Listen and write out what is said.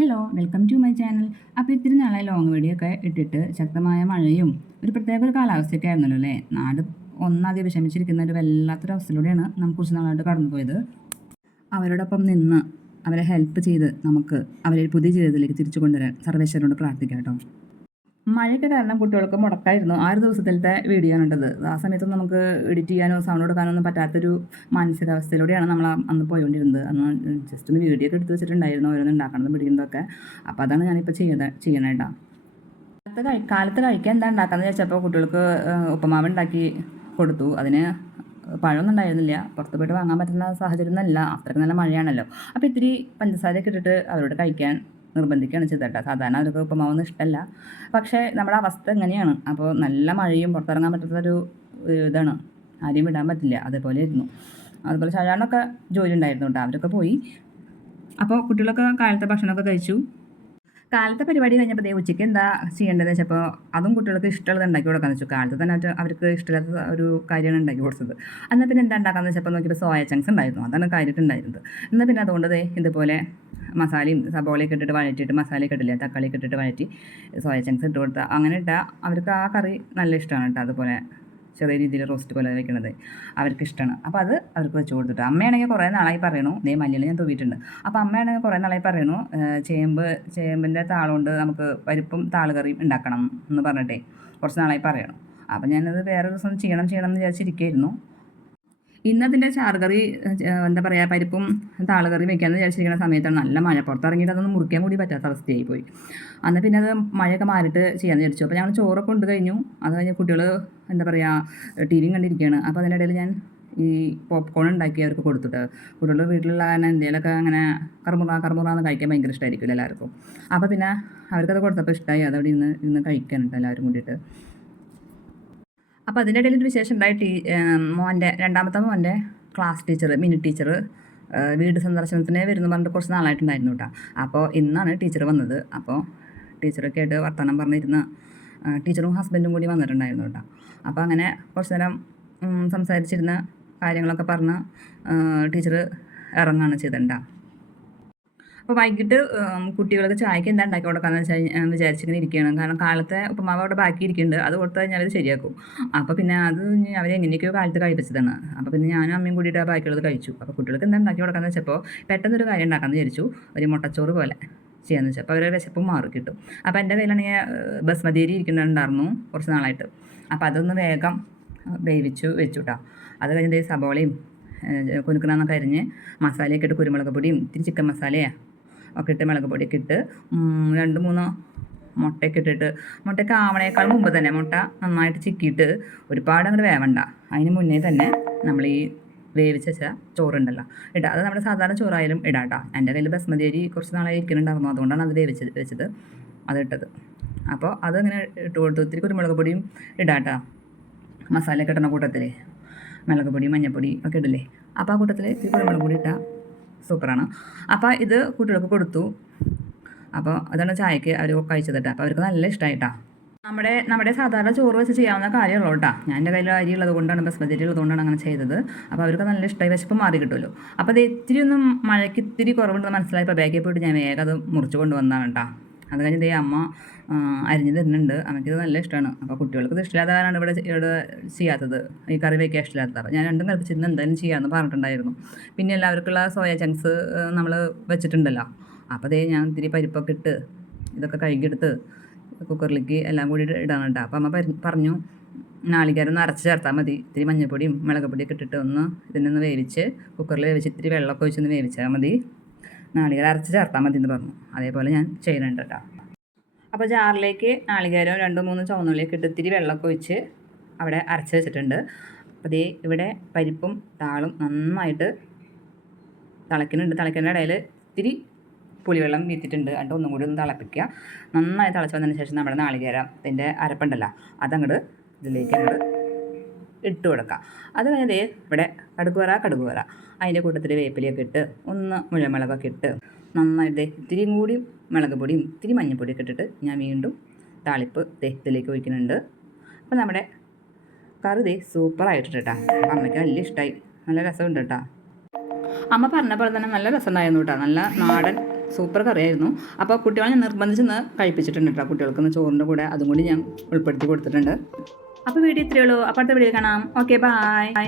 Hello welcome to my channel. അപ്പോൾ ഇത്തിരി നാളെ ലോങ് വീഡിയോ ഒക്കെ ഇട്ടിട്ട് ശക്തമായ മഴയും ഒരു പ്രത്യേക ഒരു കാലാവസ്ഥയൊക്കെ ആയിരുന്നല്ലോ അല്ലേ. നാട് ഒന്നാദ്യം വിഷമിച്ചിരിക്കുന്ന ഒരു വല്ലാത്തൊരവസ്ഥയിലൂടെയാണ് നമുക്ക് കുറച്ച് നാളായിട്ട് കടന്നുപോയത്. അവരോടൊപ്പം നിന്ന് അവരെ ഹെൽപ്പ് ചെയ്ത് നമുക്ക് അവരെ പുതിയ ജീവിതത്തിലേക്ക് തിരിച്ചു കൊണ്ടുവരാൻ സർവേശ്വരനോട് പ്രാർത്ഥിക്കാം കേട്ടോ. മഴയൊക്കെ കാരണം കുട്ടികൾക്ക് മുടക്കായിരുന്നു. 6 ദിവസത്തിലത്തെ വീഡിയോ ആണ് ഇട്ടത്. ആ സമയത്ത് നമുക്ക് എഡിറ്റ് ചെയ്യാനോ സൗണ്ട് കൊടുക്കാനോ ഒന്നും പറ്റാത്തൊരു മാനസികാവസ്ഥയിലൂടെയാണ് നമ്മൾ അന്ന് പോയിക്കൊണ്ടിരുന്നത്. അന്ന് ജസ്റ്റ് ഒന്ന് വീഡിയോ ഒക്കെ എടുത്ത് വെച്ചിട്ടുണ്ടായിരുന്നു, ഓരോന്ന് ഉണ്ടാക്കണതും പിടിക്കുന്നതൊക്കെ. അപ്പോൾ അതാണ് ഞാനിപ്പോൾ ചെയ്യണേട്ടാ. കാലത്ത് കഴിക്കാൻ എന്താ ഉണ്ടാക്കാമെന്ന് ചോദിച്ചപ്പോൾ കുട്ടികൾക്ക് ഉപ്പുമാവ് ഉണ്ടാക്കി കൊടുത്തു. അതിന് പഴമൊന്നും ഉണ്ടായിരുന്നില്ല, പുറത്ത് പോയിട്ട് വാങ്ങാൻ പറ്റുന്ന സാഹചര്യം ഒന്നല്ല, അത്രയ്ക്ക് നല്ല മഴയാണല്ലോ. അപ്പോൾ ഇത്തിരി പഞ്ചസാരയൊക്കെ ഇട്ടിട്ട് അവരോട് കഴിക്കാൻ നിർബന്ധിക്കുകയാണ് ചെയ്തേട്ടാ. സാധാരണ അവർക്ക് ഉപ്പുമാവൊന്നും ഇഷ്ടമല്ല, പക്ഷേ നമ്മുടെ അവസ്ഥ എങ്ങനെയാണ്. അപ്പോൾ നല്ല മഴയും പുറത്തിറങ്ങാൻ പറ്റാത്തൊരു ഇതാണ്, ആരെയും വിടാൻ പറ്റില്ല. അതേപോലെ ആയിരുന്നു. അതുപോലെ ഷാജാനൊക്കെ ജോലി ഉണ്ടായിരുന്നു കേട്ടോ, അവരൊക്കെ പോയി. അപ്പോൾ കുട്ടികളൊക്കെ കാലത്തെ ഭക്ഷണമൊക്കെ കഴിച്ചു. കാലത്തെ പരിപാടി കഴിഞ്ഞപ്പോൾ ഉച്ചയ്ക്ക് എന്താ ചെയ്യേണ്ടതെന്ന് വെച്ചപ്പോൾ അതും കുട്ടികൾക്ക് ഇഷ്ടമുള്ളത് ഉണ്ടാക്കി കൊടുക്കാമെന്ന് വെച്ചു. കാലത്ത് തന്നെ അവർക്ക് ഇഷ്ടമില്ലാത്ത ഒരു കാര്യമാണ് ഉണ്ടാക്കി കൊടുത്തത്. എന്നാൽ പിന്നെ എന്താ ഉണ്ടാക്കാമെന്ന് വെച്ചപ്പോൾ നോക്കിയപ്പോൾ സോയ ചങ്ക്സ് ഉണ്ടായിരുന്നു, അതാണ് കാര്യമായിട്ടുണ്ടായിരുന്നത്. എന്നാൽ പിന്നെ അതുകൊണ്ട് ഇതുപോലെ മസാലയും സബോളയൊക്കെ ഇട്ടിട്ട് വഴറ്റിയിട്ട്, മസാലയൊക്കെ ഇട്ടില്ല തക്കാളിയൊക്കെ ഇട്ടിട്ട് വഴറ്റി സോയ ചങ്ക്സ് ഇട്ട് കൊടുത്താൽ അങ്ങനെ ഇട്ടാൽ അവർക്ക് ആ കറി നല്ല ഇഷ്ടമാണ് കേട്ടോ. അതുപോലെ ചെറിയ രീതിയിൽ റോസ്റ്റ് പോലെ വയ്ക്കുന്നത് അവർക്ക് ഇഷ്ടമാണ്. അപ്പോൾ അത് അവർക്ക് വെച്ച് കൊടുത്തിട്ട്, അമ്മയാണെങ്കിൽ കുറേ നാളായി പറയണു, മല്ലിയിൽ ഞാൻ തൂവിയിട്ടുണ്ട്. അപ്പോൾ അമ്മയാണെങ്കിൽ കുറേ നാളായി പറയണു ചേമ്പിൻ്റെ താളുകൊണ്ട് നമുക്ക് പരിപ്പും താളുകറിയും ഉണ്ടാക്കണം എന്ന് പറഞ്ഞിട്ടേ കുറച്ച് നാളായി പറയണം. അപ്പോൾ ഞാനത് വേറെ ദിവസം ചെയ്യണം എന്ന് വിചാരിച്ചിരിക്കുകയായിരുന്നു. ഇന്നതിൻ്റെ ചാറുകറി എന്താ പറയുക, പരിപ്പും താളുകറി വെക്കാമെന്ന് വിചാരിച്ചിരിക്കുന്ന സമയത്താണ് നല്ല മഴ. പുറത്തിറങ്ങിയിട്ട് അതൊന്നും മുറിക്കാൻ കൂടി പറ്റാത്ത അവസ്ഥയായി പോയി. അന്ന് പിന്നെ അത് മഴയൊക്കെ മാറിയിട്ട് ചെയ്യാമെന്ന് വിചാരിച്ചു. അപ്പോൾ ഞങ്ങൾ ചോറൊക്കെ കൊണ്ട് കഴിഞ്ഞു. അത് കഴിഞ്ഞ് കുട്ടികൾ എന്താ പറയുക ടി വിയും കണ്ടിരിക്കുകയാണ്. അപ്പോൾ അതിനിടയിൽ ഞാൻ ഈ പോപ്കോൺ ഉണ്ടാക്കി അവർക്ക് കൊടുത്തിട്ട്, കുട്ടികളുടെ വീട്ടിലുള്ള കാരണം എന്തെങ്കിലുമൊക്കെ അങ്ങനെ കറുമുറാന്ന് കഴിക്കാൻ ഭയങ്കര ഇഷ്ടമായിരിക്കുമല്ലോ എല്ലാവർക്കും. അപ്പോൾ പിന്നെ അവർക്കത് കൊടുത്തപ്പോൾ ഇഷ്ടമായി. അതവിടെ ഇന്ന് കഴിക്കാനുണ്ട് എല്ലാവരും കൂടിയിട്ട്. അപ്പോൾ അതിൻ്റെ ഇടയിൽ ഒരു വിശേഷം ഉണ്ടായിട്ട് രണ്ടാമത്തെ മോൻ്റെ ക്ലാസ് ടീച്ചർ, മിനി ടീച്ചർ വീട് സന്ദർശനത്തിന് വരുന്നു പറഞ്ഞിട്ട് കുറച്ച് നാളായിട്ടുണ്ടായിരുന്നു കേട്ടോ. അപ്പോൾ ഇന്നാണ് ടീച്ചർ വന്നത്. അപ്പോൾ ടീച്ചറൊക്കെ ആയിട്ട് വർത്തമാനം പറഞ്ഞിരുന്ന് ടീച്ചറും ഹസ്ബൻഡും കൂടി വന്നിട്ടുണ്ടായിരുന്നു കേട്ടോ. അപ്പോൾ അങ്ങനെ കുറച്ച് നേരം സംസാരിച്ചിരുന്ന കാര്യങ്ങളൊക്കെ പറഞ്ഞ് ടീച്ചർ ഇറങ്ങുകയാണ് ചെയ്തിട്ടുണ്ടോ. അപ്പോൾ വൈകിട്ട് കുട്ടികൾക്ക് ചായക്ക് എന്താ ഉണ്ടാക്കി കൊടുക്കാമെന്ന് വെച്ചാൽ വിചാരിച്ചിങ്ങനെ ഇരിക്കുകയാണ്. കാരണം കാലത്തെ ഉപ്പുമാവ് അവിടെ ബാക്കി ഇരിക്കുന്നുണ്ട്, അത് കൊടുത്തു കഴിഞ്ഞാൽ അത് ശരിയാക്കും. അപ്പോൾ പിന്നെ അത് അവരെങ്ങനെയൊക്കെയോ കാലത്ത് കഴിപ്പിച്ചതാണ്. അപ്പോൾ പിന്നെ ഞാനും അമ്മയും കൂടിയിട്ട് ആ ബാക്കിയുള്ളത് കഴിച്ചു. അപ്പോൾ കുട്ടികൾക്ക് എന്താ ഉണ്ടാക്കി കൊടുക്കാമെന്ന് വെച്ചപ്പോൾ പെട്ടെന്നൊരു കാര്യം ഉണ്ടാക്കാമെന്ന് വിചാരിച്ചു, ഒരു മുട്ടച്ചോറ് പോലെ ചെയ്യാമെന്ന് വെച്ചാൽ. അപ്പോൾ അവരുടെ വിശപ്പും മാറി കിട്ടും. അപ്പോൾ എൻ്റെ കയ്യിലാണെങ്കിൽ ബസ്മതി അരി ഇരിക്കുന്നുണ്ടായിരുന്നു കുറച്ച് നാളായിട്ട്. അപ്പോൾ അതൊന്ന് വേഗം വേവിച്ചു വെച്ചു കേട്ടോ. അത് കഴിഞ്ഞിട്ട് സബോളയും കുനുക്കണമെന്നൊക്കെ അരിഞ്ഞ് മസാലയൊക്കെ ഇട്ട്, കുരുമുളക് പൊടിയും ഇത്തിരി ചിക്കൻ മസാലയാണ് ഒക്കെ ഇട്ട്, മുളക് പൊടിയൊക്കെ ഇട്ട് 2-3 മുട്ടയൊക്കെ ഇട്ടിട്ട്, മുട്ടയൊക്കെ ആവണേക്കാൾ മുമ്പ് തന്നെ മുട്ട നന്നായിട്ട് ചിക്കിയിട്ട്, ഒരുപാട് അങ്ങോട്ട് വേവണ്ട, അതിന് മുന്നേ തന്നെ നമ്മൾ ഈ വേവിച്ച് വെച്ച ചോറുണ്ടല്ലോ ഇടാം. അത് നമ്മുടെ സാധാരണ ചോറായാലും ഇടാം കേട്ടോ. എൻ്റെ കയ്യിൽ ബസ്മതി അരി കുറച്ച് നാളെ ഇരിക്കുന്നുണ്ടായിരുന്നു, അതുകൊണ്ടാണ് അത് വെച്ചത് അതിട്ടത്. അപ്പോൾ അതിങ്ങനെ ഇട്ട് കൊടുത്തു. ഇത്തിരി കുരുമുളക് പൊടിയും ഇടാം കേട്ടോ, മസാലയൊക്കെ ഇടുന്ന കൂട്ടത്തിൽ മുളക് പൊടി മഞ്ഞൾപ്പൊടി ഒക്കെ ഇടില്ലേ. അപ്പോൾ ആ കൂട്ടത്തിൽ ഇത്തിരി കുരുമുളക് പൊടി ഇട്ടാൽ സൂപ്പറാണ്. അപ്പോൾ ഇത് കുട്ടികൾക്ക് കൊടുത്തു. അപ്പോൾ അതാണ് ചായക്ക് അവർ കഴിച്ചത് കേട്ടോ. അപ്പോൾ അവർക്ക് നല്ല ഇഷ്ടമായിട്ടാ. നമ്മുടെ സാധാരണ ചോറ് വെച്ച് ചെയ്യാവുന്ന കാര്യമുള്ളൂ കേട്ടോ. ഞാൻ എൻ്റെ കയ്യിൽ അരി ഉള്ളത് കൊണ്ടാണ്, ബസ്മതി അരി ഉള്ളതുകൊണ്ടാണ് അങ്ങനെ ചെയ്തത്. അപ്പോൾ അവർക്ക് നല്ല ഇഷ്ടമായി, വിശപ്പ് മാറി കിട്ടുമല്ലോ. അപ്പോൾ അത് ഇത്തിരി ഒന്നും മഴയ്ക്ക് ഇത്തിരി കുറവുണ്ടെന്ന് മനസ്സിലായപ്പോൾ ബാഗിൽ പോയിട്ട് ഞാൻ വേഗം അത് മുറിച്ച് കൊണ്ടുവന്നതാണ് കേട്ടോ. അത് കഴിഞ്ഞ് അമ്മ അരിഞ്ഞ് തരുന്നുണ്ട്. അമ്മയ്ക്കിത് നല്ല ഇഷ്ടമാണ്. അപ്പോൾ കുട്ടികൾക്ക് ഇത് ഇഷ്ടമില്ലാത്തതാണ് ഇവിടെ ചെയ്യാത്തത്, ഈ കറി വയ്ക്കാൻ ഇഷ്ടമില്ലാത്തത്. അപ്പോൾ ഞാൻ രണ്ടും കൽപ്പിച്ചിരുന്ന് എന്തായാലും ചെയ്യാമെന്ന് പറഞ്ഞിട്ടുണ്ടായിരുന്നു. പിന്നെ എല്ലാവർക്കുള്ള സോയ ചങ്ക്സ് നമ്മൾ വെച്ചിട്ടുണ്ടല്ലോ. അപ്പോൾ ഞാൻ ഇത്തിരി പരിപ്പൊക്കെ ഇട്ട് ഇതൊക്കെ കഴുകിയെടുത്ത് കുക്കറിലേക്ക് എല്ലാം കൂടി ഇടാൻ കേട്ടോ. അപ്പോൾ അമ്മ പറഞ്ഞു നാളികേരം ഒന്ന് അരച്ച് ചേർത്താൽ മതി, ഇത്തിരി മഞ്ഞൾപ്പൊടിയും മുളക് പൊടിയൊക്കെ ഇട്ടിട്ട് ഇതിനൊന്ന് വേവിച്ച് കുക്കറിൽ വേവിച്ച് ഇത്തിരി വെള്ളമൊക്കെ ഒഴിച്ചൊന്ന് വേവിച്ചാൽ മതി, നാളികേരം അരച്ച് ചേർത്താൽ മതി എന്ന് പറഞ്ഞു. അതേപോലെ ഞാൻ ചെയ്യുന്നുണ്ട് കേട്ടോ. അപ്പോൾ ജാറിലേക്ക് നാളികേരം 2-3 ചുവന്നുള്ളിയൊക്കെ ഇട്ട് ഇത്തിരി വെള്ളമൊക്കെ ഒഴിച്ച് അവിടെ അരച്ച് വെച്ചിട്ടുണ്ട്. അപ്പോൾ ഇവിടെ പരിപ്പും താളും നന്നായിട്ട് തിളയ്ക്കുന്നുണ്ട്. തിളയ്ക്കുന്ന ഇടയിൽ ഇത്തിരി പുളിവെള്ളം വീത്തിയിട്ടുണ്ട്. എന്നിട്ട് ഒന്നും കൂടി ഒന്ന് തിളപ്പിക്കുക. നന്നായി തിളച്ച് വന്നതിന് ശേഷം നമ്മുടെ നാളികേരത്തിൻ്റെ അരപ്പുണ്ടല്ലോ അതങ്ങോട്ട് ഇതിലേക്ക് ഇട്ട് കൊടുക്കുക. അത് കഴിഞ്ഞ് ഇവിടെ കടുക് വറ അതിൻ്റെ കൂട്ടത്തിൽ വേപ്പിലയൊക്കെ ഇട്ട് ഒന്ന് മുളകൊക്കെ ഇട്ട് നന്നായിട്ട് ഇത്തിരിയും കൂടി മുളക് പൊടിയും ഇത്തിരി മഞ്ഞൾപ്പൊടിയൊക്കെ ഇട്ടിട്ട് ഞാൻ വീണ്ടും താളിപ്പ് ഇതിലേക്ക് ഒഴിക്കുന്നുണ്ട്. അപ്പോൾ നമ്മുടെ കറി സൂപ്പറായിട്ടിട്ട് കേട്ടോ. അപ്പോൾ അമ്മയ്ക്ക് വലിയ ഇഷ്ടമായി, നല്ല രസമുണ്ട് കേട്ടോ. അമ്മ പറഞ്ഞ പോലെ തന്നെ നല്ല രസമുണ്ടായിരുന്നു കേട്ടോ. നല്ല നാടൻ സൂപ്പർ കറിയായിരുന്നു. അപ്പോൾ കുട്ടികളെ ഞാൻ നിർബന്ധിച്ചൊന്ന് കഴിപ്പിച്ചിട്ടുണ്ട് കേട്ടോ. കുട്ടികൾക്കൊന്ന് ചോറിൻ്റെ കൂടെ അതും കൂടി ഞാൻ ഉൾപ്പെടുത്തി കൊടുത്തിട്ടുണ്ട്. അപ്പോൾ വീഡിയോ ഇത്രയേ ഉള്ളൂ. അപ്പോൾ അടുത്ത വീഡിയോ കാണാം. Okay, by.